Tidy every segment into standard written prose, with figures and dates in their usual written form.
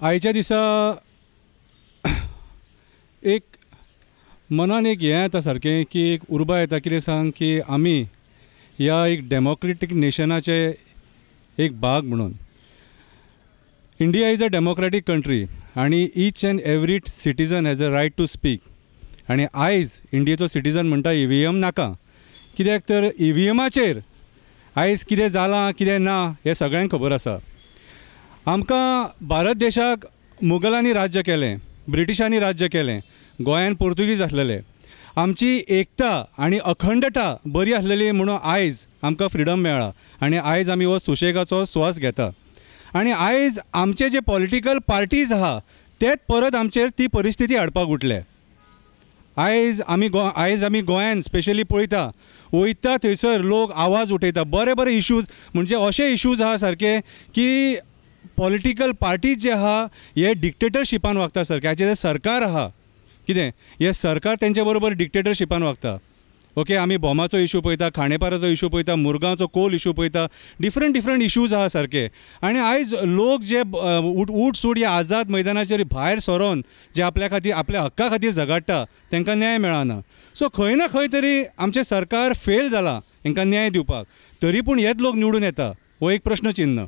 आयच्या दिसा एक मनान एक हें येता सारकें की एक उर्बा येता कितें सांग की आमी ह्या एक डेमोक्रेटीक नेशनाचे एक भाग म्हणून. India is a democratic country आनी each and every citizen has a right to speak. आनी आयज इंडियेचो सिटीजन म्हणटा EVM नाका, कित्याक तर EVMाचेर आयज कितें जालां कितें ना हें सगळ्यांक खबर आसा. आमकां भारत देशाक मुघलांनी राज्य केलें, ब्रिटिशांनी राज्य केलें, गोंयान पोर्तुगीज आसलेले. आमची एकता आनी अखंडता बरी आसलेली म्हणून आयज आमकां फ्रिडम मेळ्ळा आनी आयज आमी हो सुशेगाचो स्वास घेता. आनी आयज आमचे जे पॉलिटिकल पार्टीज आहा तेच परत आमचेर ती परिस्थिती हाडपाक उठले. आयज आमी गोंयान स्पेशली पळयता वयता थंयसर लोक आवाज उठयता, बरे बरे इश्यूज म्हणजे अशे इश्यूज आहा सारके की पॉलिटिकल पार्टीज जे आहा हे डिक्टेटरशिपान वागता सारके. हाचे जे सरकार आहा कितें हे सरकार तेंचे बरोबर डिक्टेटरशिपान वागता. ओके, आमी बॉमाचो इश्यू पळयता, खांडेपाराचो इश्यू पळयता, मुरगांवचो कोल इश्यू पळयता, डिफरंट इश्यूज आहा सारके. आनी आयज लोक जे उठ सूट ह्या आझाद मैदानाचेर भायर सरोन जे आपल्या खातीर आपल्या हक्का खातीर झगडटा तांकां न्याय मेळना. सो खंय ना खंय तरी आमचें सरकार फेल जाला हांकां न्याय दिवपाक. तरी पूण हेच लोक निवडून येता, हो एक प्रश्न चिन्ह.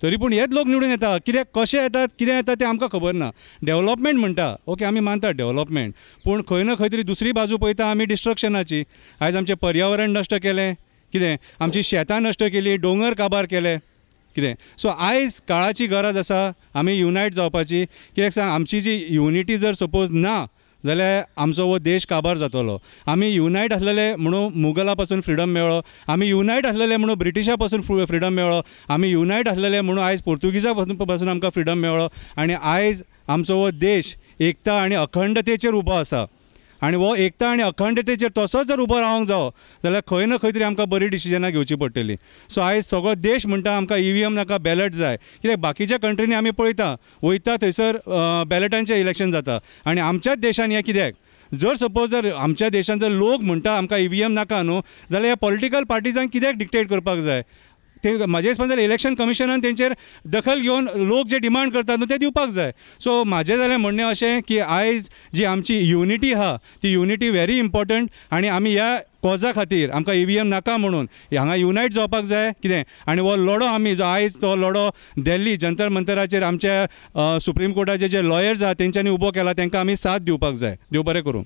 तरी पूण हेच लोक निवडून येता, कित्याक कशें येतात कितें येता तें आमकां खबर ना. डेव्हलपमेंट म्हणटा, ओके आमी मानतात डेव्हलपमेंट, पूण खंय ना खंय तरी दुसरी बाजू पळयता आमी डिस्ट्रक्शनाची. आयज आमचें पर्यावरण नश्ट केलें, कितें आमची शेतां नश्ट केली, दोंगर काबार केले, कितें. सो आयज काळाची गरज आसा आमी युनायट जावपाची. कित्याक सांग, आमची जी युनिटी जर सपोज ना जाल्यार आमचो हो देश काबार जातलो. आमी युनायट आसलेले म्हणून मुघला पासून फ्रिडम मेळ्ळो, आमी युनायट आसलेले म्हणून ब्रिटिशा पासून फ्रिडम मेळ्ळो, आमी युनायट आसलेले म्हणून आयज पोर्तुगीजा पासून आमकां फ्रिडम मेळ्ळो. आनी आयज आमचो हो देश एकता आनी अखंडतेचेर उबो आसा. आनी हो एकता आनी अखंडतेचेर तसोच जर उबो रावंक जावो जाल्यार खंय ना खंय तरी आमकां बरी डिसिजनां घेवची पडटलीं. सो आयज सगळो देश म्हणटा आमकां EVM नाका, बॅलट जाय. कित्याक बाकीच्या कंट्रीनी आमी पळयता वयता थंयसर बॅलटांचें इलेक्शन जाता आनी आमच्याच देशान हें कित्याक. जर आमच्या देशान जर लोक म्हणटा आमकां EVM नाका न्हू जाल्यार ह्या पॉलिटिकल पार्टिजांक कित्याक डिक्टेट करपाक जाय. ते म्हाजे दिसपान जाल्यार इलेक्शन कमिशनान तेंचेर दखल घेवन लोक जे डिमांड करतात न्हू ते दिवपाक जाय. सो म्हाजें जाल्यार म्हणणें अशें की आयज जी आमची युनिटी आहा ती युनिटी व्हेरी इम्पॉर्टंट. आनी आमी ह्या कॉजा खातीर आमकां EVM नाका म्हणून हांगा युनायट जावपाक जाय. कितें आनी हो लढो आमी जो आयज तो लढो दिल्ली जंतर मंतराचेर आमच्या सुप्रीम कोर्टाचे जे लॉयर्स आहा तेंच्यांनी उबो केला, तांकां आमी साथ दिवपाक जाय. देव बरें करूं.